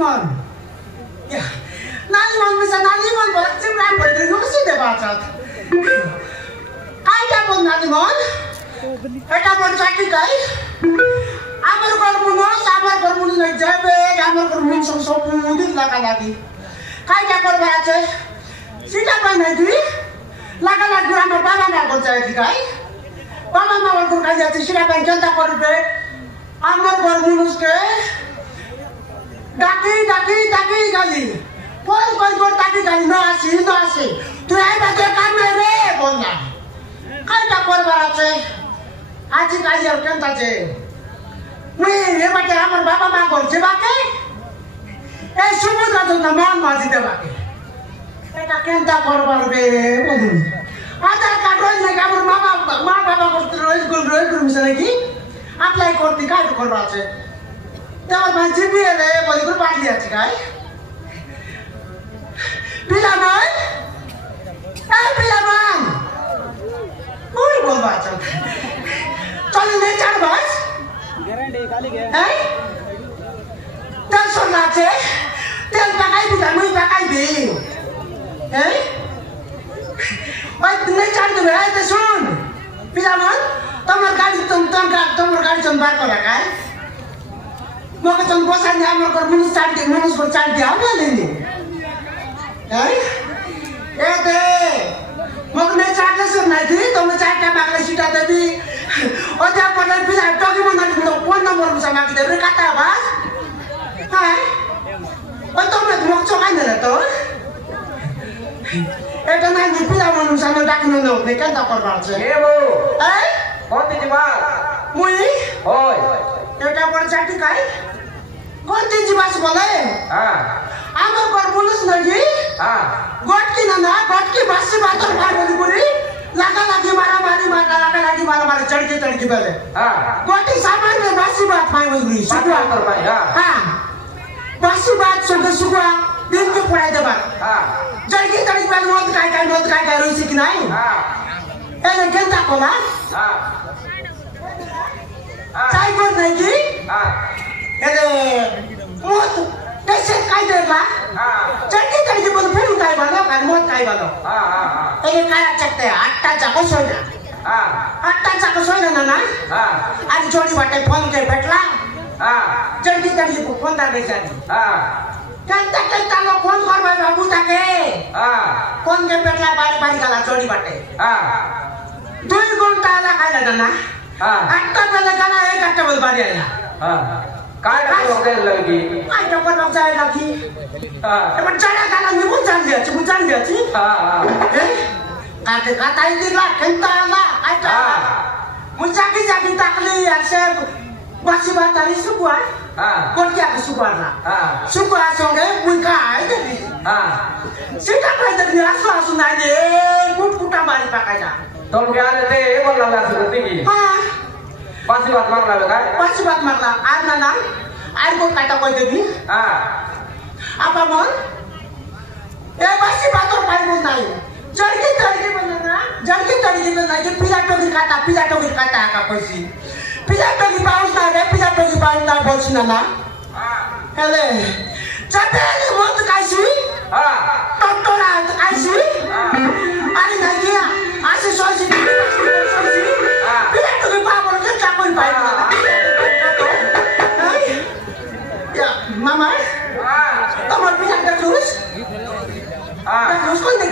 Nalimon. Ya. Nalimon bisa Nalimon boleh cimran berdiri sih deh bacat. Kaya pun Nalimon. Kaya pun sakit kaya. Amar kormuno na jabe, amar kormun sopu din lagi. Kaya pun bacat. Sita pa nadi. Lagi amar baba na korja kaya. Baba na korja sita pa janta korbe. Amar kormunus ke. Daki gali. Pon daki gali no asi. Tu ai bate kamere bonna. Kaita korbarache. Aji kaliar kenta je. Wih, bate amar baba ma gorje bake. Sumudra tu naman maji de bake. Eta kenta korbarbe bonni. Ada kadroi na kamar ma baba gorte roi misalnya ki. Apply korti kai korbarache. Jangan mancing dia deh, boleh gue pagi aja kai. Pilaman, pilaman, gue boleh baca. Kalau ni cakap bas, telepon aja, telepon pakai pilaman pakai bing, ni cakap tu berapa telepon, pilaman, tomar kali jombar kau lah kai. Mau ketemu bosannya amar kormunus bercantik apa ini? Mau kena cakap sebenarnya, kamu cakap makna sudah tadi. Otak pada bilang, kau gimana phone nomor bersama kita berkata apa? Untuk mau coba ni tu. Nanti bilang mau bersama dak nunggu, mereka tak korban sih. Bu. Kau tu cuma. Mui? Oi. Kita bercantik kai? Kau tu cuma sekolah? Amar kormunus lagi? God ki basi batar bhai boli lagi marah चढ़ के पहले God ki सामान में basi बात bhai boli सुगुआ कर भाई basi बात सुगुआ दिन के पढ़ाई दे बात चढ़ के पहले मौत काय रोई सिक नहीं ऐसे केंता कोला चाय कोन नहीं की ऐसे मौत कैसे काय देगा चढ़ के बोल फिर काय बालो kan मौत काय बालो ini kayak cek deh atta jago soalnya nana ada jodi pakai phone ke betla jadi phone tak bisa kenta lo phone korban babu take phone ke betla bari kala jodi pakai 2 घंटा ला खाया nana atta bela kala 1 घंटा बोल bari आया काय doctor लगी काय doctor लोग जाए लगी पण चढ़ा काला निमुन जान दिया छी kata ini lah kental lah ada muncaki takli ase masih batari suku kau dia ke suku asonge muka aja ni sih tak ada ni asu naje kuta bari pakai dah तुम क्या रहते हैं कौन लगा सकते हैं पासी बात मांगला आज ना आज को kata kau jadi apa mon pasti bator pai mon naik Jadi mana je pidato di kata apa sih? Pidato di paus na bos nana. Hele. Jadi ni mau tu kasih? Tontola kasih? Ani lagi ya. Asyik sosi. Pidato di paus tu cakap pai nana. Ya, mama. Kamu pidato terus? Terus kau ni